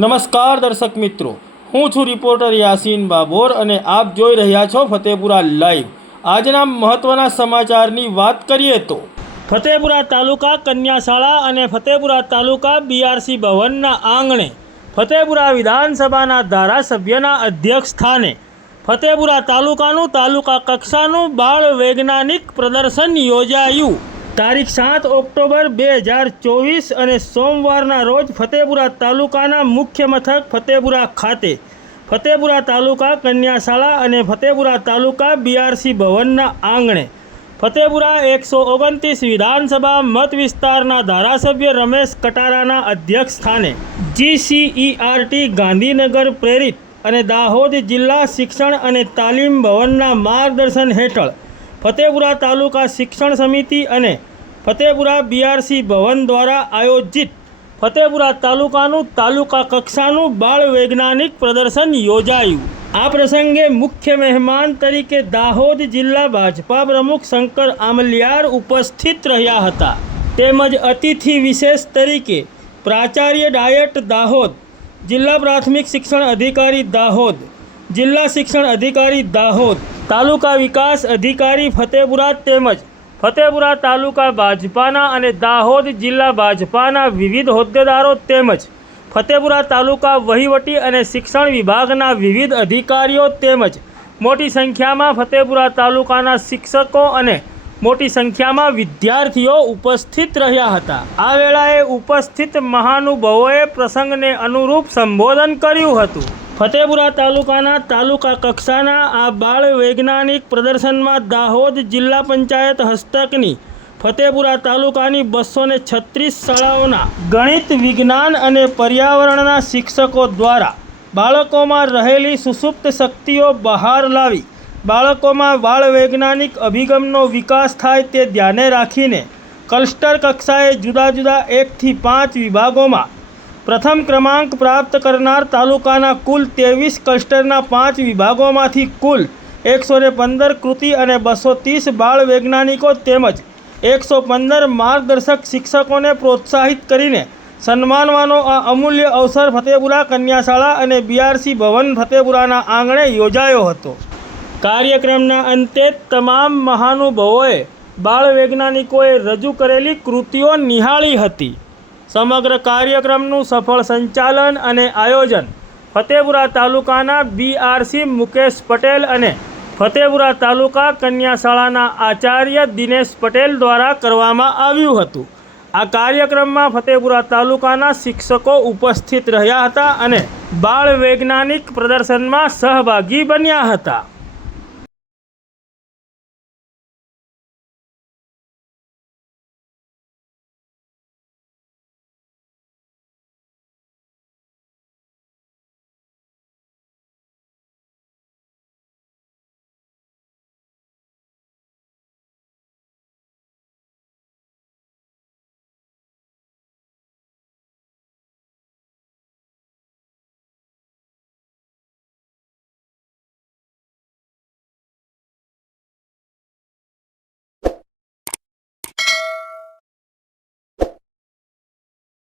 નમસ્કાર દર્શક મિત્રો, હું છું રિપોર્ટર યાસીન બાબોર અને આપ જોઈ રહ્યા છો ફતેપુરા લાઈવ। આજના મહત્વના સમાચારની વાત કરીએ તો ફતેપુરા તાલુકા કન્યા શાળા અને ફતેપુરા તાલુકા બીઆરસી ભવનના આંગણે ફતેપુરા વિધાનસભાના ધારાસભ્યના અધ્યક્ષ સ્થાને ફતેપુરા તાલુકાનું તાલુકા કક્ષાનું બાળ વૈજ્ઞાનિક પ્રદર્શન યોજાયું। તારીખ 7 ઓક્ટોબર 2024 અને સોમવારના રોજ ફતેપુરા તાલુકાના મુખ્ય મથક ફતેપુરા ખાતે ફતેપુરા તાલુકા કન્યા શાળા અને ફતેપુરા તાલુકા બીઆરસી ભવનના આંગણે ફતેપુરા 129 વિધાનસભા મત વિસ્તારના ધારાસભ્ય રમેશ કટારાના અધ્યક્ષ સ્થાને જીસીઈઆરટી ગાંધીનગર પ્રેરિત અને દાહોદ જિલ્લા શિક્ષણ અને તાલીમ ભવનના માર્ગદર્શન હેઠળ ફતેપુરા તાલુકા શિક્ષણ સમિતિ અને ફતેપુરા બીઆરસી ભવન દ્વારા આયોજિત ફતેપુરા તાલુકાનું તાલુકા કક્ષાનું બાળ વૈજ્ઞાનિક પ્રદર્શન યોજાયું। આ પ્રસંગે મુખ્ય મહેમાન તરીકે દાહોદ જિલ્લા ભાજપા પ્રમુખ શંકર આમલિયાર ઉપસ્થિત રહ્યા હતા, તેમજ અતિથિ વિશેષ તરીકે પ્રાચાર્ય ડાયટ દાહોદ, જિલ્લા પ્રાથમિક શિક્ષણ અધિકારી દાહોદ, જિલ્લા શિક્ષણ અધિકારી દાહોદ, તાલુકા વિકાસ અધિકારી ફતેપુરા તેમજ ફતેપુરા તાલુકા ભાજપાના અને દાહોદ જિલ્લા ભાજપાના વિવિધ હોદ્દેદારો તેમજ ફતેપુરા તાલુકા વહીવટી અને શિક્ષણ વિભાગના વિવિધ અધિકારીઓ તેમજ મોટી સંખ્યામાં ફતેપુરા તાલુકાના શિક્ષકો અને મોટી સંખ્યામાં વિદ્યાર્થીઓ ઉપસ્થિત રહ્યા હતા। આ વેળાએ ઉપસ્થિત મહાનુભાવોએ પ્રસંગને અનુરૂપ સંબોધન કર્યું હતું। ફતેપુરા તાલુકાના તાલુકા કક્ષાના આ બાળ વૈજ્ઞાનિક પ્રદર્શનમાં દાહોદ જિલ્લા પંચાયત હસ્તકની ફતેપુરા તાલુકાની 236 શાળાઓના ગણિત, વિજ્ઞાન અને પર્યાવરણના શિક્ષકો દ્વારા બાળકોમાં રહેલી સુસુપ્ત શક્તિઓ બહાર લાવી બાળકોમાં બાળ વૈજ્ઞાનિક અભિગમનો વિકાસ થાય તે ધ્યાને રાખીને ક્લસ્ટર કક્ષાએ જુદા જુદા 1 થી 5 વિભાગોમાં પ્રથમ ક્રમાંક પ્રાપ્ત કરનાર તાલુકાના કુલ 23 ક્લસ્ટરના 5 વિભાગોમાંથી કુલ 115 કૃતિ અને 230 બાળ વૈજ્ઞાનિકો તેમજ 115 માર્ગદર્શક શિક્ષકોને પ્રોત્સાહિત કરીને સન્માનવાનો આ અમૂલ્ય અવસર ફતેપુરા કન્યા શાળા અને બીઆરસી ભવન ફતેપુરાના આંગણે યોજાયો હતો। કાર્યક્રમના અંતે તમામ મહાનુભાવોએ બાળ વૈજ્ઞાનિકોએ રજૂ કરેલી કૃતિઓ નિહાળી હતી। સમગ્ર કાર્યક્રમનું સફળ સંચાલન અને આયોજન ફતેપુરા તાલુકાના બીઆરસી મુકેશ પટેલ અને ફતેપુરા તાલુકા કન્યા શાળાના આચાર્ય દિનેશ પટેલ દ્વારા કરવામાં આવ્યું હતું। આ કાર્યક્રમમાં ફતેપુરા તાલુકાના શિક્ષકો ઉપસ્થિત રહ્યા હતા અને બાળ વૈજ્ઞાનિક પ્રદર્શનમાં સહભાગી બન્યા હતા।